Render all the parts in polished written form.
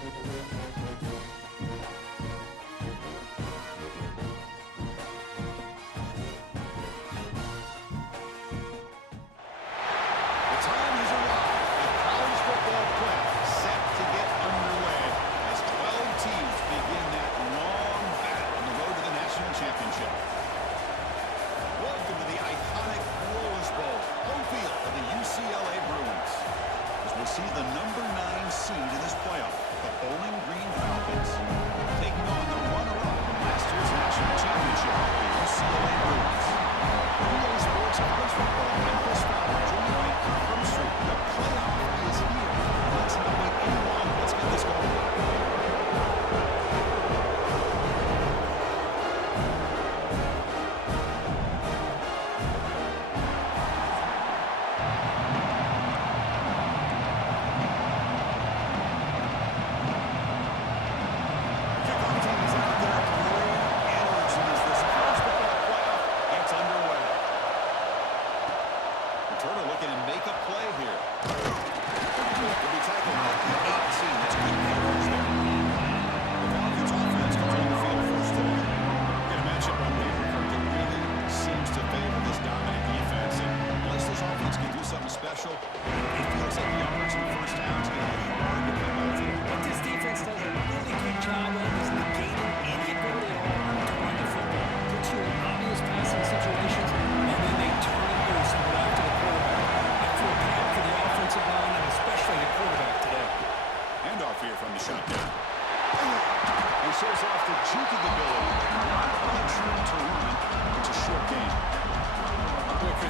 time has arrived. The college football playoff set to get underway as 12 teams begin that long battle on the road to the national championship. Welcome to the iconic Rose Bowl, home field of the UCLA Bruins. As we see the number 9 seed in this playoff, the Bowling Green Falcons, taking on the runner-up from last year's national championship, the UCLA Bruins. Hulu Sports College Football, Memphis Falcons, joined by Kirkland Street. The playoff is here. Let's not wait any longer. Let's get this going.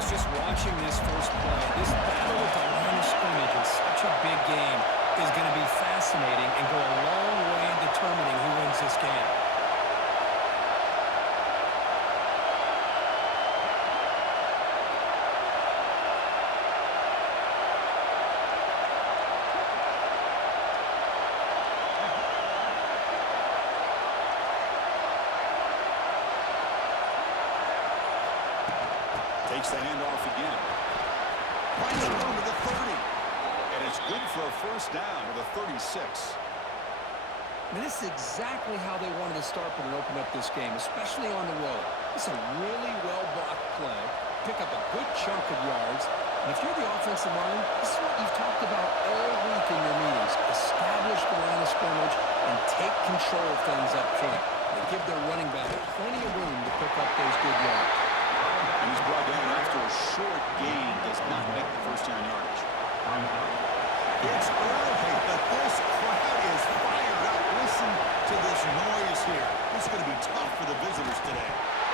Just watching this first play, this battle at the line of scrimmage in such a big game is going to be fascinating and go a long way in determining who wins this game. Takes the handoff again. Finds it over to the 30. And it's good for a first down to the 36. And this is exactly how they wanted to start when they opened up this game, especially on the road. It's a really well-blocked play. Pick up a good chunk of yards. And if you're the offensive line, this is what you've talked about all week in your meetings. Establish the line of scrimmage and take control of things up front. They give their running back plenty of room to pick up those good yards. And he's brought down after a short gain, does not make the first down yardage. It's early, but this crowd is fired up. Listen to this noise here. This is going to be tough for the visitors today.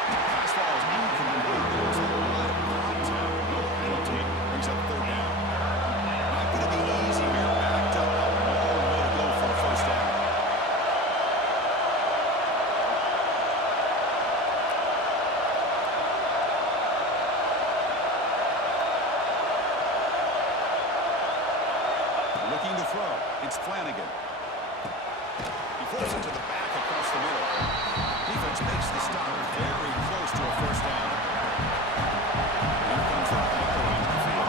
Pass ball is incomplete. There's a lot of contact. No penalty. Brings up third down. Not going to be easy here. Backed up. A long way to go for a first down. Looking to throw. It's Flanagan. He flips it to the back across the middle. Defense makes the stop. Very close to a first down. Here comes the back around the field.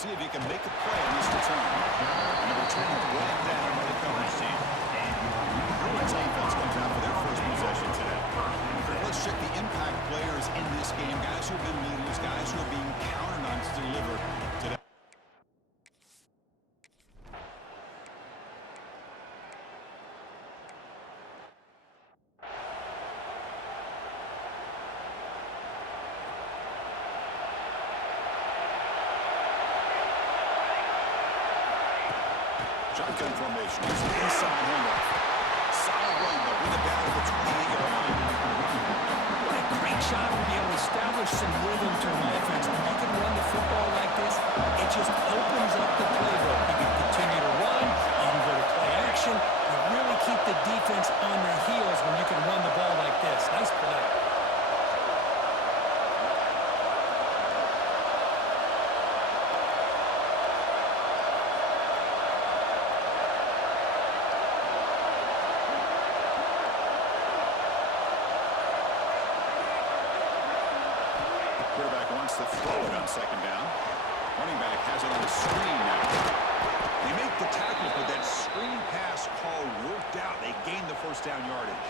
See if he can make a play on this return. And the return is brought down by the coverage team. Bruins offense comes out for their first possession today. Let's check the impact players in this game. Guys who have been leaders, guys who are being counted on to deliver today. Shotgun formation. Here's the inside handoff. Solid run, but with it down to the 28-yard line. What a great shot to be able to establish some rhythm to an offense. When you can run the football like this, it just opens up the playbook. You can continue to run, you can go to play action, you really keep the defense on their heels when you can run the ball like this. Nice play. to throw it on second down. Running back has it on the screen now. They make the tackle, but that screen pass call worked out. They gained the first down yardage.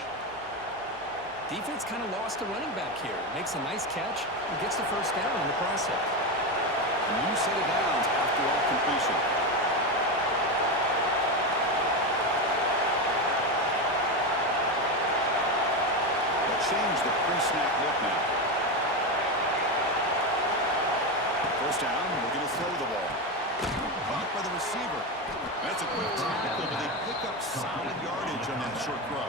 Defense kind of lost a running back here. Makes a nice catch and gets the first down in the process. A new set of downs after all completion. They'll change the pre-snap look now. First down, we're going to throw the ball. Caught by the receiver. That's a quick tackle, but they pick up solid yardage on that short throw.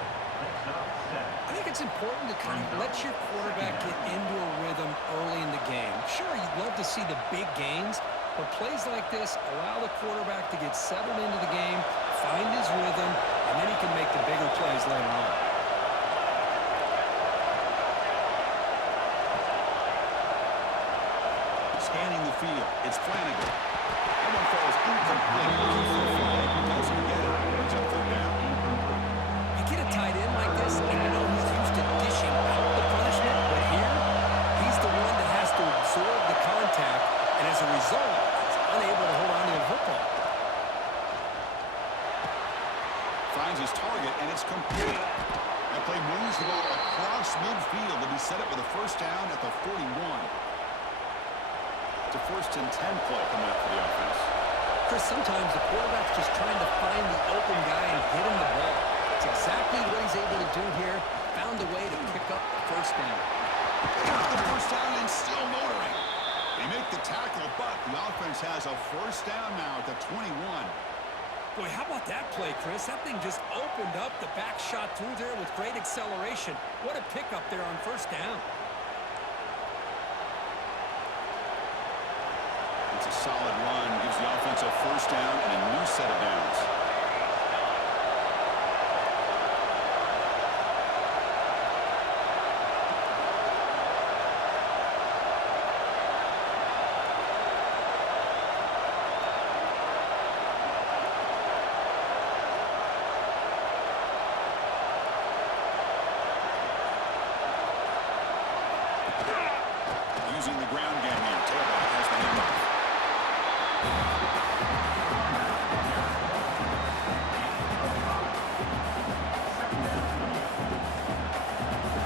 I think it's important to kind of let your quarterback get into a rhythm early in the game. Sure, you'd love to see the big gains, but plays like this allow the quarterback to get settled into the game, find his rhythm, and then he can make the bigger plays later on. Scanning the field, it's Flanagan. That one falls incomplete. Doesn't get it. It's up third down. You get a tight end like this, and you know he's used to dishing out the punishment, but here, he's the one that has to absorb the contact, and as a result, he's unable to hold on to the football. Finds his target, and it's complete. That play moves the ball across midfield to be set up with a first down at the 41. It's a 1st and 10 play coming up for the offense. Chris, sometimes the quarterback's just trying to find the open guy and hit him the ball. It's exactly what he's able to do here. Found a way to pick up the first down. Got the first down and still motoring. They make the tackle, but the offense has a first down now at the 21. Boy, how about that play, Chris? That thing just opened up. The back shot through there with great acceleration. What a pickup there on first down. It's a solid run. Gives the offense a first down and a new set of downs. Using the ground game here. Taylor has the handoff.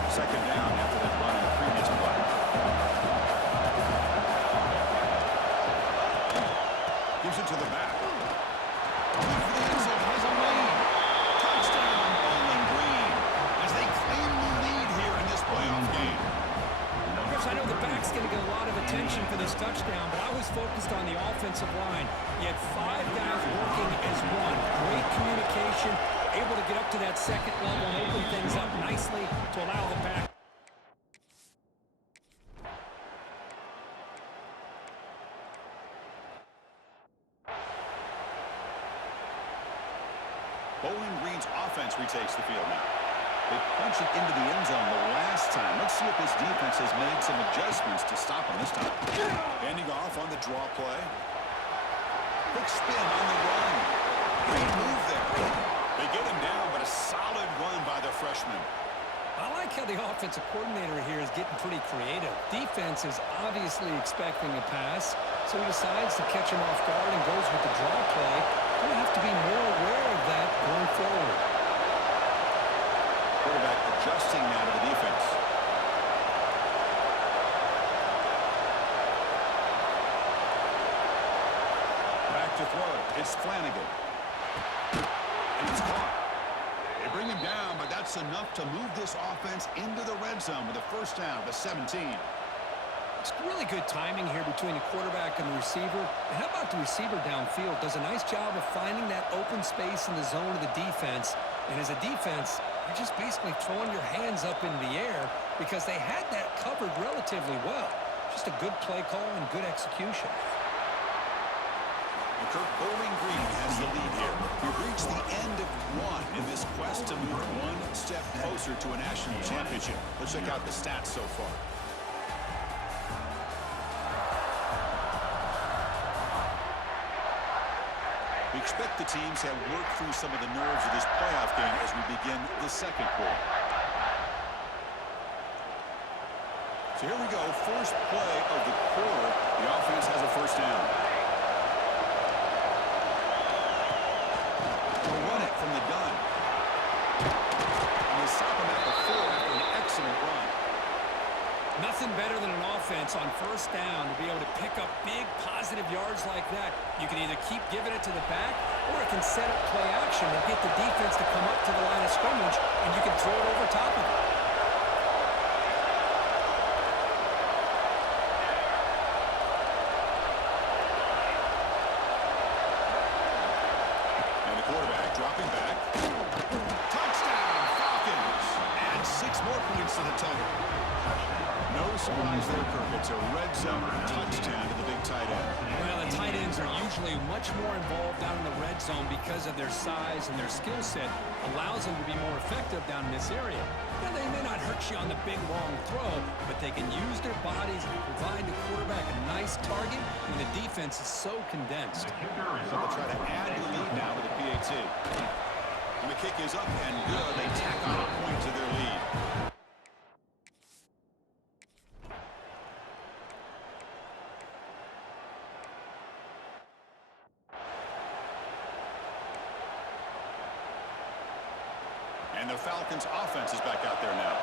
Second down after that run in the previous play. Gives it to the back. Has a lane. Touchdown, Bowling Green, as they claim the lead here in this playoff game. I know the back's going to get a lot of attention for this touchdown, but I was focused on the offensive line. You had 5 guys working as one. Great communication, able to get up to that second level and open things up nicely to allow the back. Bowling Green's offense retakes the field now. They punch it into the end zone the last time. Let's see if this defense has made some adjustments to stop them this time. Handing off on the draw play. Quick spin on the run. Great move there. They get him down, but a solid run by the freshman. I like how the offensive coordinator here is getting pretty creative. Defense is obviously expecting a pass, so he decides to catch him off guard and goes with the draw play. Going to have to be more aware of that going forward. Quarterback adjusting now to the defense. Back to throw. It's Flanagan. And it's caught. They bring him down, but that's enough to move this offense into the red zone with a first down to 17. It's really good timing here between the quarterback and the receiver. And how about the receiver downfield? Does a nice job of finding that open space in the zone of the defense. And as a defense, you're just basically throwing your hands up in the air because they had that covered relatively well. Just a good play call and good execution. And Kirk, Bowling Green has the lead here. We've reached the end of one in this quest to move one step closer to a national championship. Let's check out the stats so far. We expect the teams have worked through some of the nerves of this playoff game as we begin the second quarter. So here we go, first play of the quarter. The offense has a first down. They'll run it from the gun. And they stop him at the 4 after an excellent run. Nothing better than an offense on first down to be able to pick up big positive yards like that. You can either keep giving it to the back, or it can set up play action and get the defense to come up to the line of scrimmage, and you can throw it over top of it. And the quarterback dropping back. Touchdown, Falcons! Add 6 more points to the total. No surprise there, Kirk. It's a red zone touchdown to the big tight end. Well, the tight ends are usually much more involved down in the red zone because of their size and their skill set allows them to be more effective down in this area. Now, they may not hurt you on the big, long throw, but they can use their bodies to provide the quarterback a nice target when the defense is so condensed. So they'll try to add to the lead now with the PAT. And the kick is up and good. They tack on a point to their lead. And the Falcons offense is back out there now.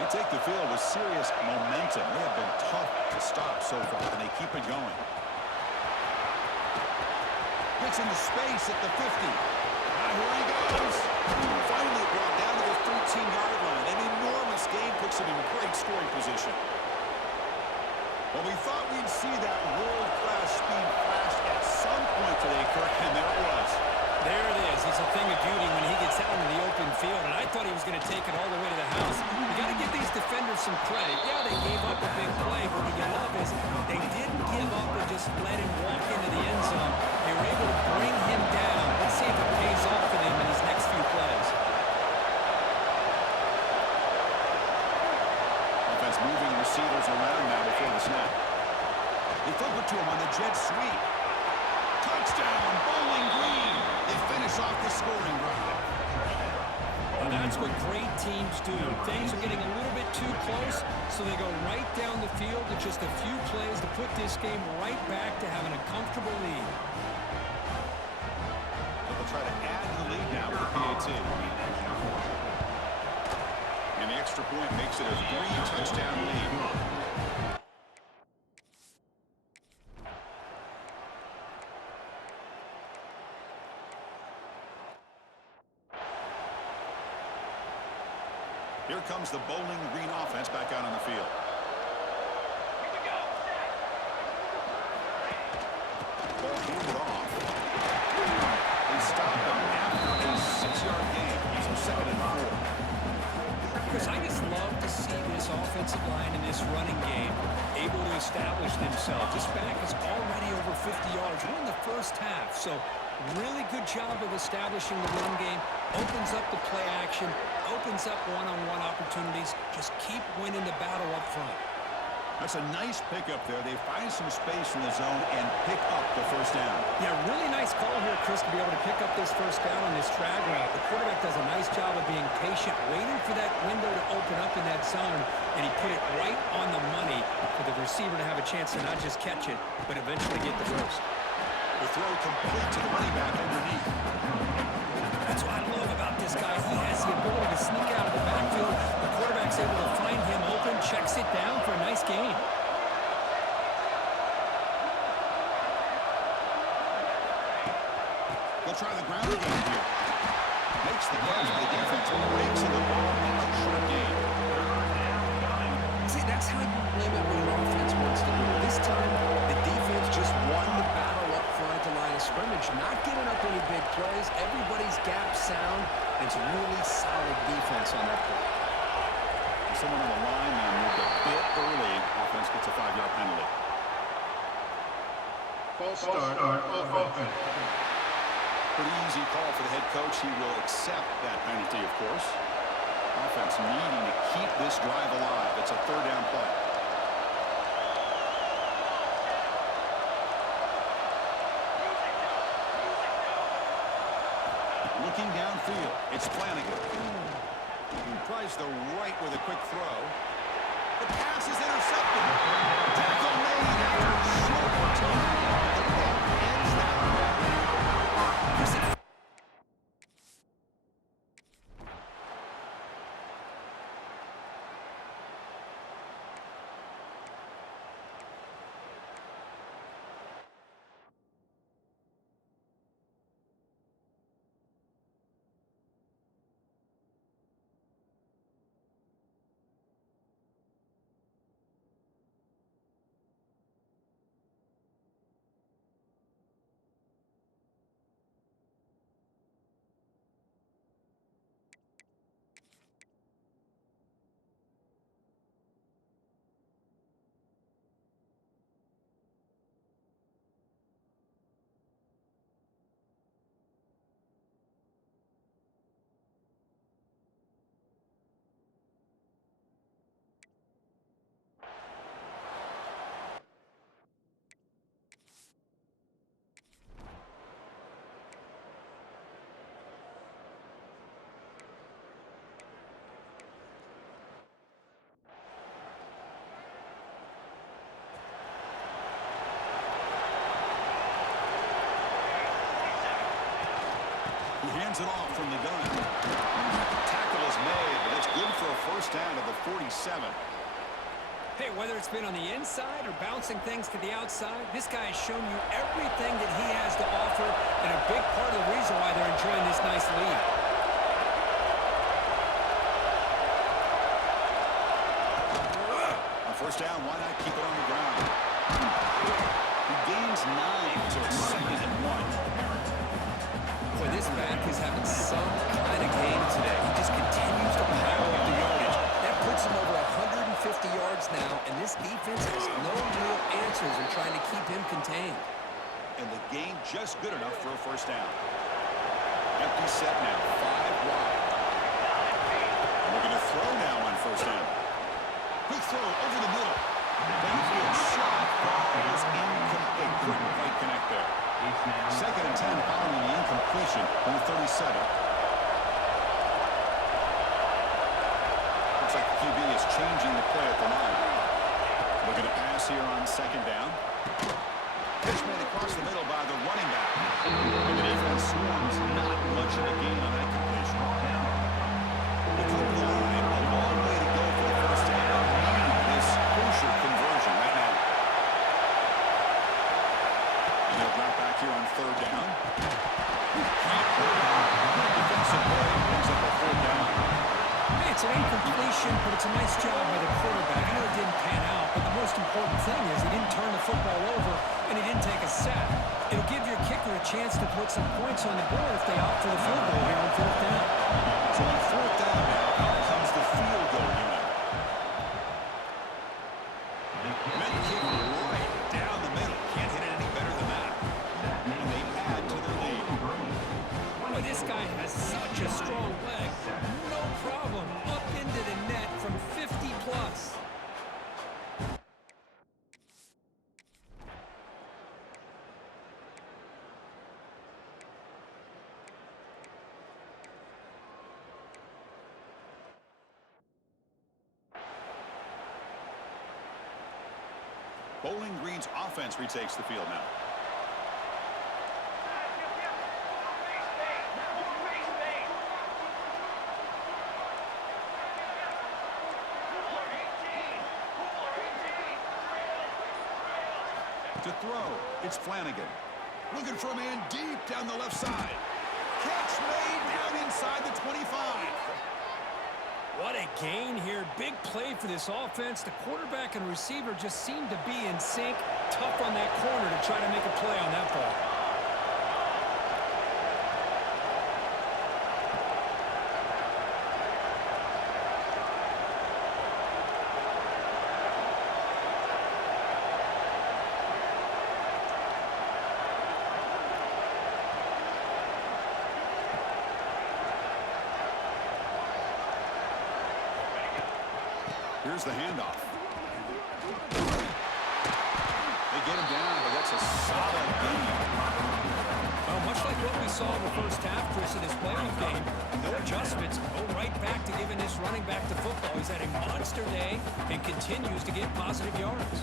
They take the field with serious momentum. They have been tough to stop so far, and they keep it going. Gets into space at the 50. Now here he goes. Finally brought down to the 13-yard line. An enormous gain puts him in great scoring position. Well, we thought we'd see that world-class speed flash at some point today, Kirk, and there it was. There it is. It's a thing of beauty when he gets out into the open field, and I thought he was going to take it all the way to the house. You got to give these defenders some credit. Yeah, they gave up a big play, but what you love is they didn't give up and just let him walk into the end zone. They were able to bring him down. Let's see if it pays off for them in his next few plays. Offense moving receivers around now before the snap. They flip it to him on the jet sweep. Touchdown, Bowling Green. They finish off the scoring drive. And that's what great teams do. Things are getting a little bit too close, so they go right down the field with just a few plays to put this game right back to having a comfortable lead. So they'll try to add to the lead now with the PAT. And the extra point makes it a 3-touchdown lead. Here comes the Bowling Green offense back out on the field. Ball handed off. They stop them after a 6-yard gain. So 2nd and 4. Because I just love to see this offensive line in this running game able to establish themselves. This back is already over 50 yards. We're in the first half, so really good job of establishing the run game. Opens up the play action, opens up one-on-one opportunities. Just keep winning the battle up front. That's a nice pickup there. They find some space in the zone and pick up the first down. Yeah, really nice call here, Chris, to be able to pick up this first down on this drag route. The quarterback does a nice job of being patient, waiting for that window to open up in that zone, and he put it right on the money for the receiver to have a chance to not just catch it, but eventually get the first. The throw complete to the running back underneath. That's what I love about this guy. He has the ability to sneak out of the backfield. The quarterback's able to find him open, checks it down for a nice gain. They'll try the ground game here. Makes the catch for the defense. Breaks in the ball. Makes a short gain. See, that's how you limit what an offense wants to do. This time, the defense just won the battle up front at the line of scrimmage, not giving up any big plays. Everybody's gap sound. It's really solid defense on that play. Someone on the line now moved a bit early. Offense gets a 5-yard penalty. False start of offense. Pretty easy call for the head coach. He will accept that penalty, of course. Offense needing to keep this drive alive. It's a 3rd down play. Looking downfield, it's Flanagan. He tries the right with a quick throw. The pass is intercepted. Tackle made after a short return. The play ends that play. He hands it off from the gun. Tackle is made, but it's good for a first down at the 47. Hey, whether it's been on the inside or bouncing things to the outside, this guy has shown you everything that he has to offer, and a big part of the reason why they're enjoying this nice lead. On first down, why not keep it on the ground? He gains 9, so it's 2nd and 1. Boy, this back is having some kind of game today. He just continues to pile up the yardage. That puts him over 150 yards now, and this defense has no real answers in trying to keep him contained. And the gain just good enough for a first down. Empty set now, 5 wide. Looking to throw now on first down. Quick throw over the middle. Downfield shot. Ball is incomplete. Couldn't quite connect there. 2nd and 10 following the incompletion on the 37. Looks like the QB is changing the play at the line. Looking to pass here on 2nd down. Pitch made across the middle by the running back. And the defense swarms not much of a gain on that completion. They come to the line, a long way to go for the first down. This crucial conversion right now. And they'll drop back here on 3rd down. Defensive play brings up a 4th down. Hey, it's an incompletion, but it's a nice job by the quarterback. I know it didn't pan out, but the most important thing is he didn't turn the football over and he didn't take a sack. It'll give your kicker a chance to put some points on the board if they opt for the field goal here on 4th down. So on 4th down now, out comes the field goal unit. Meant kick right down the middle. Can't hit it any better than that. And they add to their lead. Boy, this guy has such a strong leg. No problem. Up into the net from 50 plus. Bowling Green's offense retakes the field now. To throw, it's Flanagan. Looking for a man deep down the left side. Catch made down inside the 25. What a gain here. Big play for this offense. The quarterback and receiver just seem to be in sync. Tough on that corner to try to make a play on that ball. Here's the handoff. They get him down, but that's a solid gain. Well, much like what we saw in the first half, Chris, in this playoff game, no adjustments, go right back to give giving this running back to football. He's had a monster day and continues to get positive yards.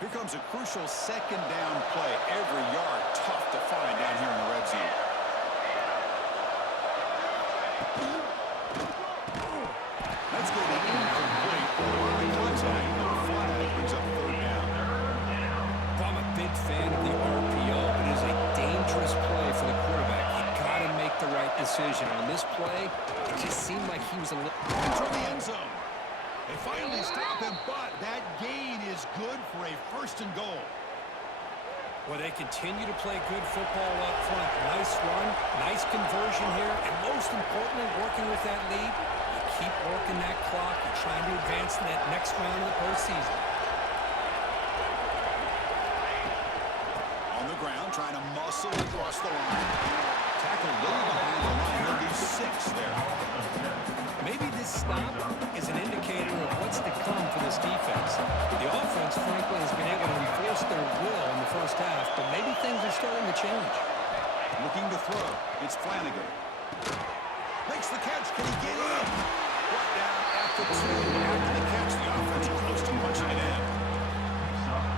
Here comes a crucial second down play. Every yard tough to find down here in the red zone. That's going to be incomplete. Contact. No flag brings up third down. I'm a big fan of the RPO, but it is a dangerous play for the quarterback. You got to make the right decision. On this play, it just seemed like he was a little... Into the end zone. They finally stop him, but that gain is good for a first and goal. Well, they continue to play good football up front. Nice run, nice conversion here, and most importantly, working with that lead, you keep working that clock. You're trying to advance to that next round of the postseason. On the ground, trying to muscle across the line. Tackle way behind the line. He'll be 6 there. Maybe this stop is an indicator of what's to come for this defense. The offense, frankly, has been able to enforce their will in the first half, but maybe things are starting to change. Looking to throw. It's Flanagan. Makes the catch. Can he get in? Brought down after 2. After the catch, the offense close to punching it in.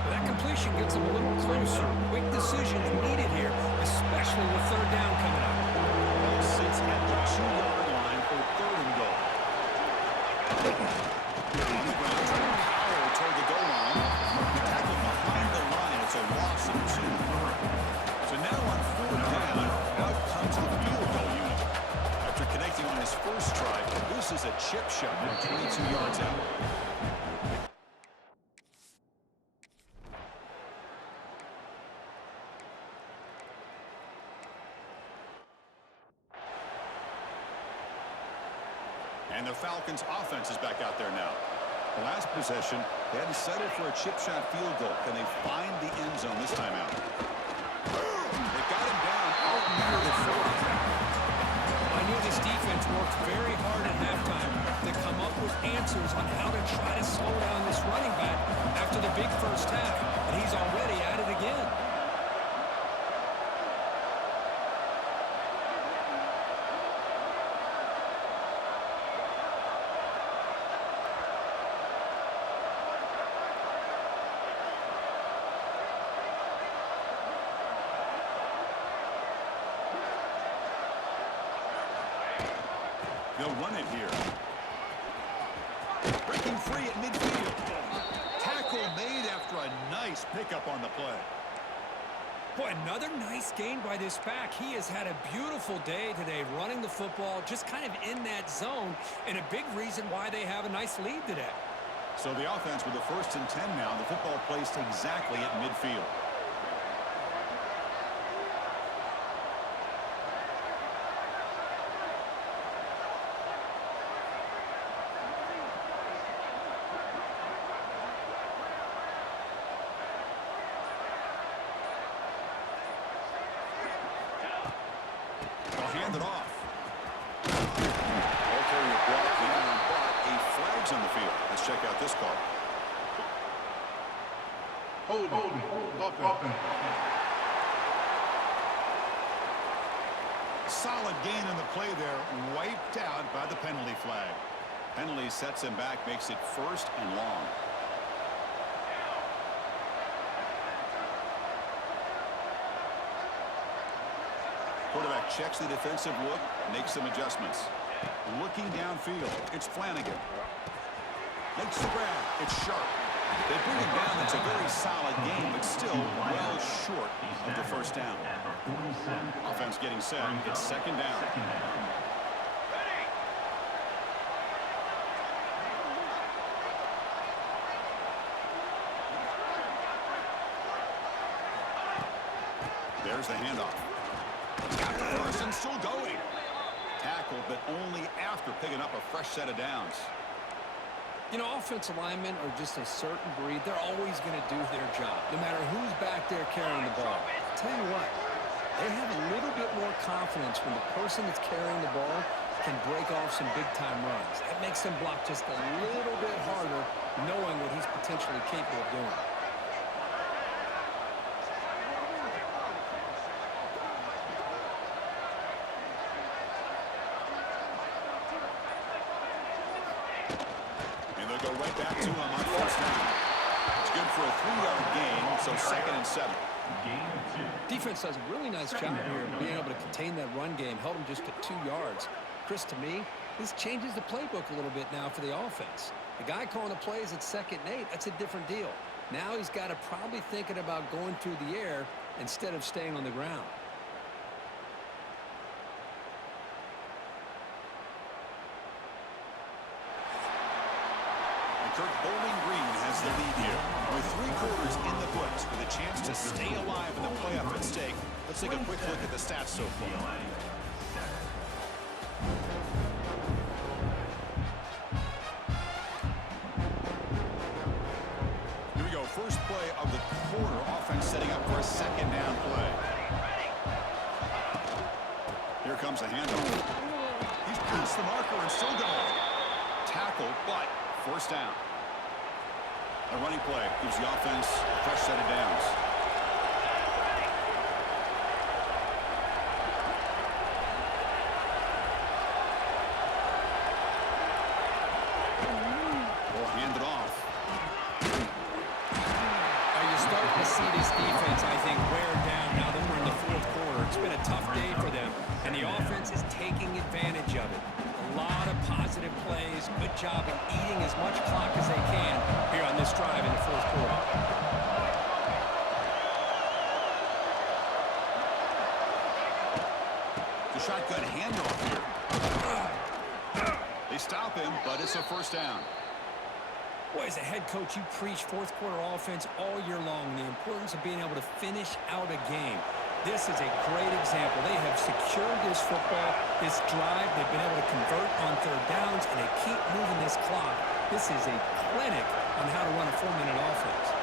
That completion gets them a little closer. Quick decisions needed here, especially with third down coming up. Ball sits at the 2-yard line for third and goal. On the ground, trying to power toward the goal line. Tackle behind the line. It's a loss of 2. So now on fourth down, out comes the field goal unit. After connecting on his first try, this is a chip shot from 22 yards out. And the Falcons' offense is back out there now. The last possession, they had to settle for a chip shot field goal. Can they find the end zone this time out? They got him down out near the 40. I knew this defense worked very hard at halftime to come up with answers on how to try to slow down this running back after the big first half, and he's already at it again. They'll run it here. Breaking free at midfield. Tackle made after a nice pickup on the play. Boy, another nice gain by this back. He has had a beautiful day today running the football, just kind of in that zone, and a big reason why they have a nice lead today. So the offense with the 1st and 10 now. The football placed exactly at midfield. Hand it off. Ball carrier brought down, but a flag's on the field. Let's check out this call. Holding. Solid gain on the play there, wiped out by the penalty flag. Penalty sets him back, makes it 1st and long. Quarterback checks the defensive look, makes some adjustments. Looking downfield, it's Flanagan. Makes the grab, it's sharp. They bring him down, it's a very solid game, but still well short of the first down. Offense getting set, it's 2nd down. There's the handoff. Got the first and still going. Tackle, but only after picking up a fresh set of downs. You know, offensive linemen are just a certain breed. They're always going to do their job, no matter who's back there carrying the ball. I'll tell you what, they have a little bit more confidence when the person that's carrying the ball can break off some big-time runs. That makes them block just a little bit harder, knowing what he's potentially capable of doing. They'll go right back to him on first down. It's good for a 3-yard gain, so 2nd and 7. Defense does a really nice job here of being able to contain that run game, held them just to 2 yards. Chris, to me, this changes the playbook a little bit now for the offense. The guy calling the plays at 2nd and 8, that's a different deal. Now he's got to probably thinking about going through the air instead of staying on the ground. Kirk Bowling Green has the lead here. With 3 quarters in the books with a chance to stay alive in the playoff at stake. Let's take a quick look at the stats so far. Here we go. First play of the quarter. Offense setting up for a 2nd down play. Here comes a handoff. He's past the marker and still going. Tackle, but first down. A running play gives the offense a fresh set of downs. They'll hand it off. You're starting to see this defense, I think, wear down now that we're in the 4th quarter. It's been a tough day for them, and the offense is taking advantage of it. A lot of positive plays. Good job of eating as much clock as they can here on this drive in the 4th quarter. The shotgun handoff here. They stop him, but it's a first down. Boy, as a head coach, you preach 4th quarter offense all year long, the importance of being able to finish out a game. This is a great example. They have secured this football, this drive. They've been able to convert on 3rd downs, and they keep moving this clock. This is a clinic on how to run a 4-minute offense.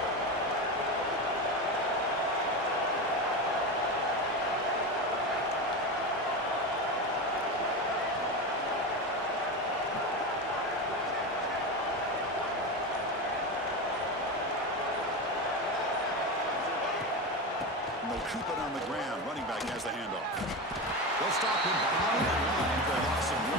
They'll keep it on the ground. Running back has the handoff. They'll stop him behind the line for a loss of 1.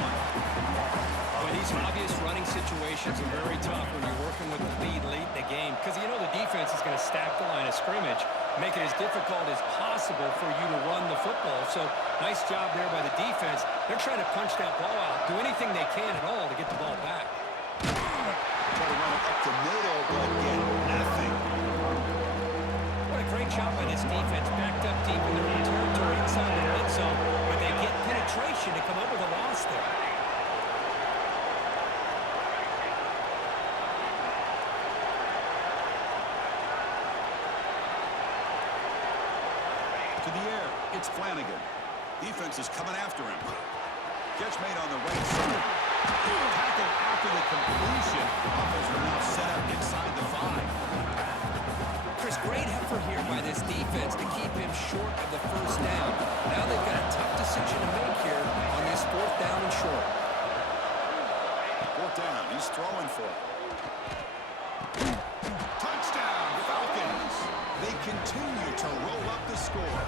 Well, these obvious running situations are very tough when you're working with the lead late in the game because you know the defense is going to stack the line of scrimmage, make it as difficult as possible for you to run the football. So nice job there by the defense. They're trying to punch that ball out, do anything they can at all to get the ball back. Try to run it up the middle, but get nothing. What a great job by this defense, backed up deep in their own territory inside the red zone, but they get penetration to come up with a loss there. To the air, it's Flanagan. Defense is coming after him. Catch made on the right side. Tackle after the completion. Offense will now set up inside the 5. Chris, great effort here by this defense to keep him short of the first down. Now they've got a tough decision to make here on this 4th down and short. 4th down, he's throwing for it. Touchdown, Falcons. They continue to roll up the score.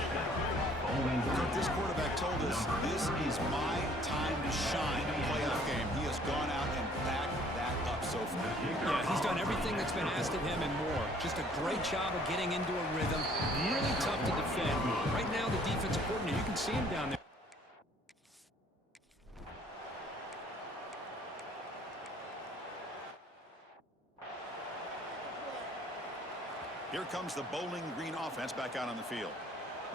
This quarterback told us this is my time to shine in a playoff game. He has gone out and backed that up so far. Yeah, he's done everything that's been asked of him and more. Just a great job of getting into a rhythm. Really tough to defend. Right now, the defensive coordinator, you can see him down there. Here comes the Bowling Green offense back out on the field.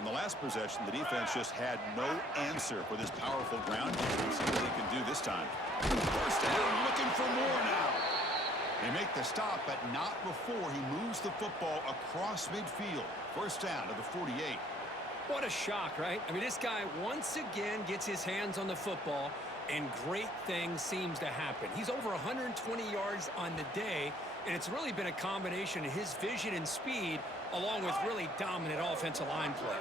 In the last possession, the defense just had no answer for this powerful ground game. See what they can do this time. First down, looking for more now. They make the stop, but not before he moves the football across midfield. First down to the 48. What a shock, right? I mean, this guy once again gets his hands on the football, and great things seems to happen. He's over 120 yards on the day, and it's really been a combination of his vision and speed along with really dominant offensive line play.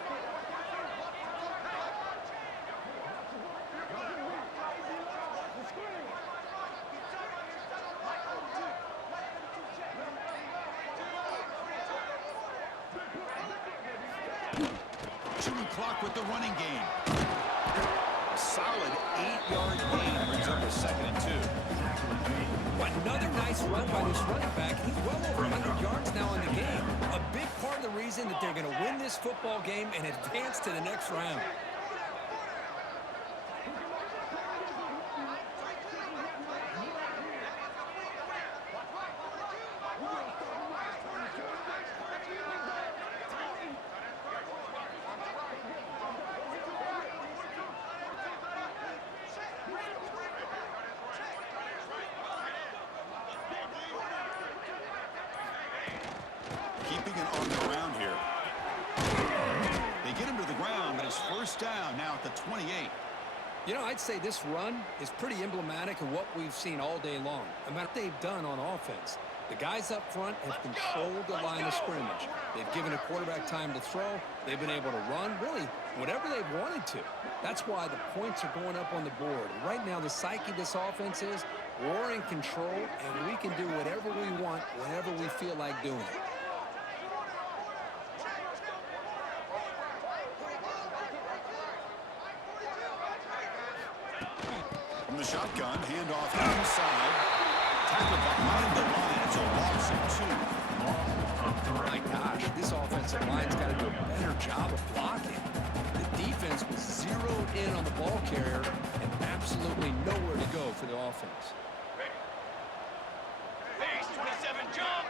Chewing clock with the running game. A solid 8-yard gain brings up a 2nd and 2. What Another nice run by this running back. He's well over 100 yards now in the game. A big part of the reason that they're going to win this football game and advance to the next round. Keeping it on the ground here. They get him to the ground, but it's first down now at the 28. You know, I'd say this run is pretty emblematic of what we've seen all day long, no matter what they've done on offense. The guys up front have controlled the line of scrimmage. They've given a quarterback time to throw. They've been able to run, really, whatever they've wanted to. That's why the points are going up on the board. And right now, the psyche of this offense is we're in control, and we can do whatever we want whenever we feel like doing it. From the shotgun, handoff inside. Tackled behind the line. It's a loss of 2. My gosh, this offensive line's got to do a better job of blocking. The defense was zeroed in on the ball carrier and absolutely nowhere to go for the offense. Base 27, jump!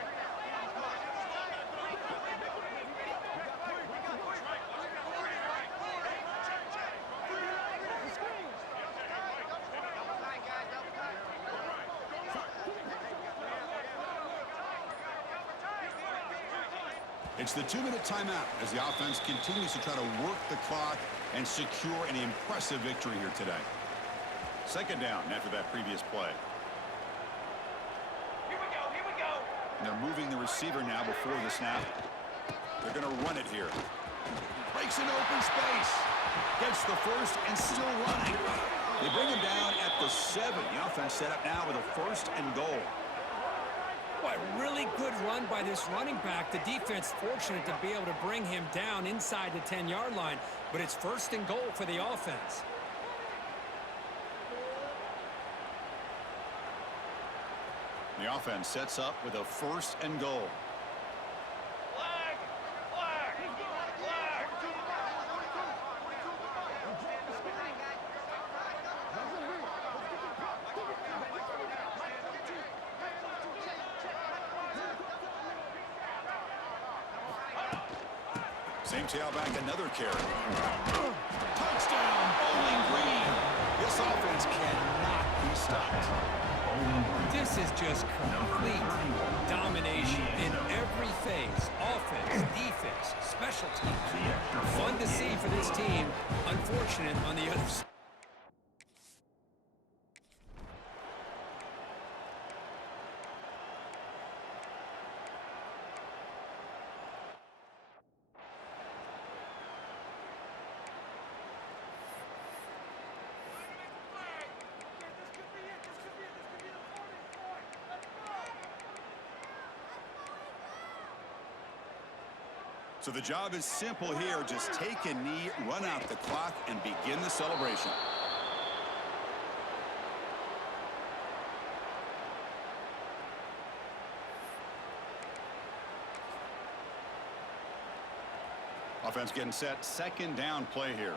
It's the 2-minute timeout as the offense continues to try to work the clock and secure an impressive victory here today. Second down after that previous play. Here we go, here we go! And they're moving the receiver now before the snap. They're going to run it here. Breaks an open space. Gets the first and still running. They bring him down at the 7. The offense set up now with a first and goal. Boy, really good run by this running back. The defense fortunate to be able to bring him down inside the 10-yard line, but it's first and goal for the offense. The offense sets up with a first and goal. Flag! Flag! Flag! Same tailback, another carry. Touchdown, Bowling Green. This offense cannot be stopped. This is just complete domination in every phase. Offense, defense, special teams. Fun to see for this team. Unfortunate on the other side. So the job is simple here. Just take a knee, run out the clock, and begin the celebration. Offense getting set. Second down play here.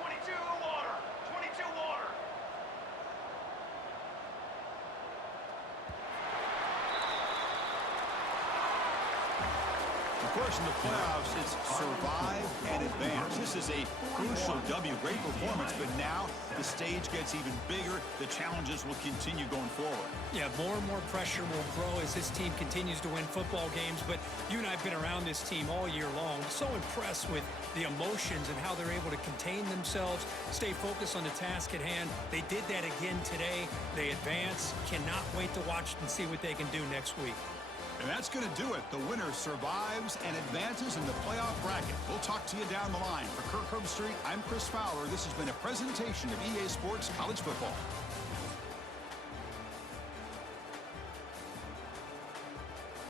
22 water! 22 water! Of course, in the playoffs, it's survive and advance. This is a crucial W. Great performance, but now the stage gets even bigger. The challenges will continue going forward. Yeah, more and more pressure will grow as this team continues to win football games. But you and I have been around this team all year long. So impressed with the emotions and how they're able to contain themselves, stay focused on the task at hand. They did that again today. They advance. Cannot wait to watch and see what they can do next week. And that's going to do it. The winner survives and advances in the playoff bracket. We'll talk to you down the line. For Kirk Herbstreit, I'm Chris Fowler. This has been a presentation of EA Sports College Football.